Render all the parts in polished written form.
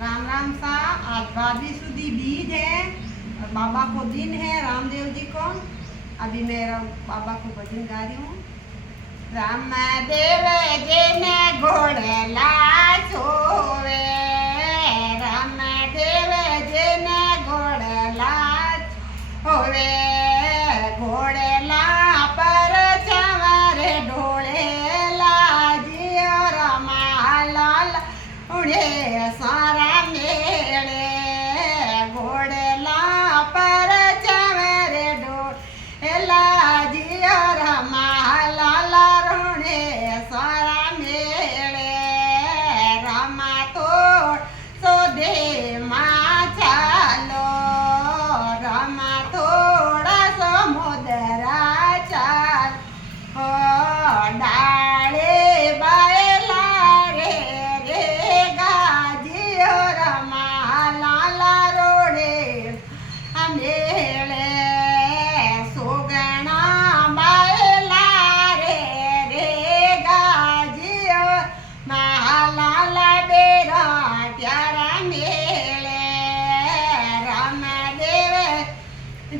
राम राम सा। आज 12वीं सुधी बीज है और बाबा को दिन है रामदेव जी को। अभी मैं बाबा को भजन गा रही हूँ। रामदेव जी ने घोड़ला छोवे, रामदेव जी ने घोड़ला छोवे, घोड़ला पर चवर ढोड़ेला जियो रमा लाल उड़े सारा मेले, घोड़ला पर चवर ढोड़ेला जियो रमा लाल उड़े सारा मेले। रामा तो सोदे माँ चालो, रामा थोड़ा समुद्रा चाल हो, डाले बायला रे रे गाजियो रमा लाला रोडे मेले, सुगना बायला रे रे गाजियो महालाला बेरा त्यारा मेले। रामदेव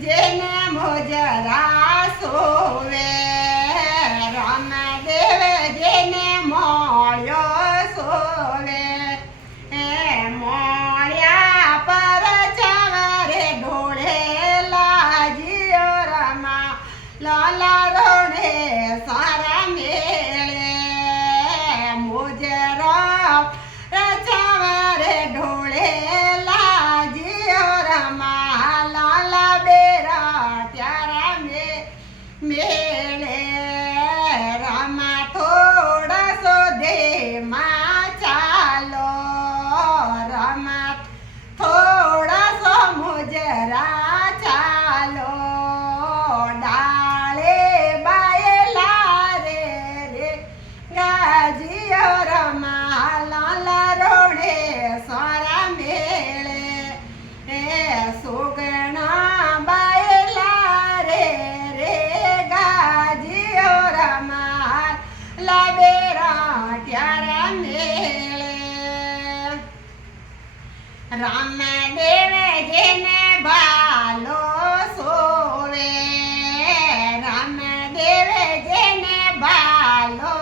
जेने मोजरा सोवे, रामदेव जेने मोळ्यो सोवे, मोळ्या पर चवरे ढोळेला जियो रमा लाला रोडे सारा मेळे, मोजरा चवरे ढोळेला जियो रमा लाला बेरा त्यारा मेळे। रामा थोड़ा सो दे माँ चालो, रामा थोड़ा सो मुजरा चालो, डाले बायला रे रे गाजियो रमा लाला रोडे सारा मेळे, सुगना बायला रे रे गाजियो रमा लाबेरा त्यारा मेळे। रामदेव जेने बालो सोवे, रामदेव जेने बालो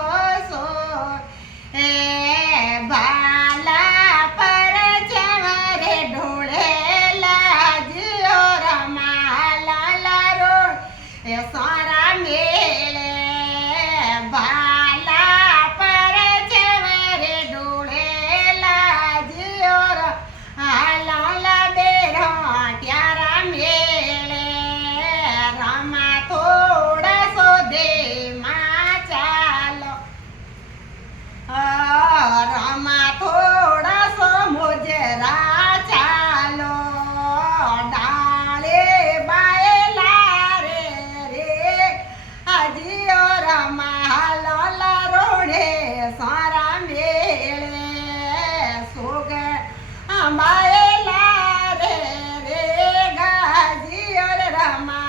सोवे, बाला पर चवरे ढोळेला जियो रमा लाला रोड सारा मेळे, बाला पर चवरे ढोळेला जियो लाला बेरा त्यारा मेळे। रामा थोड़ा सो दे माँ चालो, रामा थोड़ा सो मुजरा चालो, डाले बायला रे रे अजियो रमा लाला रोडे सारा मेळे, सुग बायला रे रे गाजियो रमा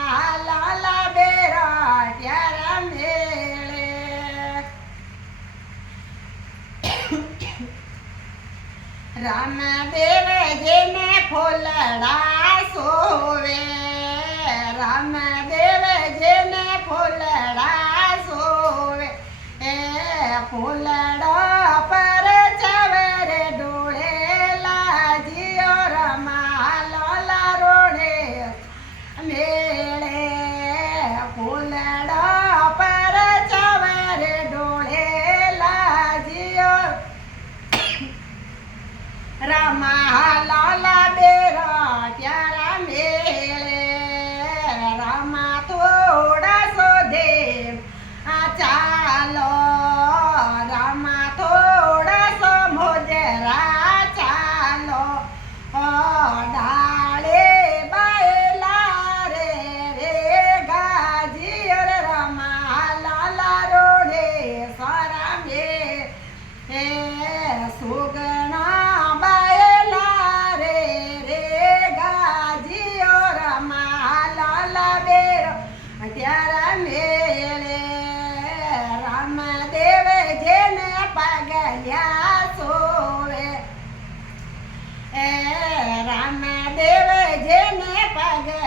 लाला बेरा त्यारा मेळे। रामदेव जेने फुलड़ा सोवे, रामदेव जेने फुलड़ा सोवे, फुलड़ा पर चवर ढोळेला जियो रमा लाला रोडे मेळे, फुलड़ा पर चवर ढोळेला जियो रमा लाला बेरा त्यारा मेळे। रामा थोड़ा सो दे चालो, रामा थोड़ा सो मोजरा चालो, डाले बायला रे रे गाजियो रमा लाला रोडे सारा मेळे, सुगना बायला रे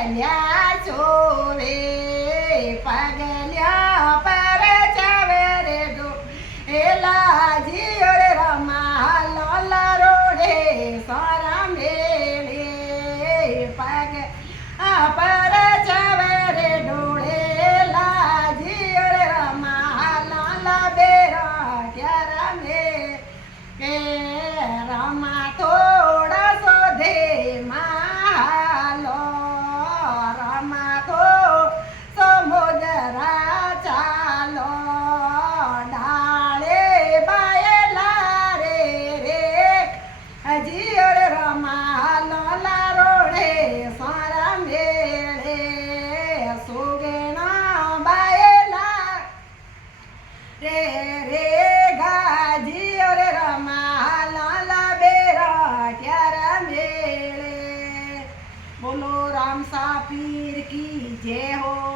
પગલ્યા ચોવે પગલ્યા પર ચાવે રે ડો એલા જીઓ રે રમા લોલા રોડે સોરા મેળે પગ પર ચાવે રે ડોળેલા જીઓ રે રમા લોલા બેરા ક્યારા મે કે રમા થોડા સોધે માલો રમા તો સમુદ્રા ચાલો ડાળે બાયલા રે રે હજી રે રમા લોલા રોડે સારા મેળે સુગેણા બાયલા રે રે ગાજી રે રમા લાલા બેરા ક્યારા મેળે બોલો રામ સા પીર કી જય હો।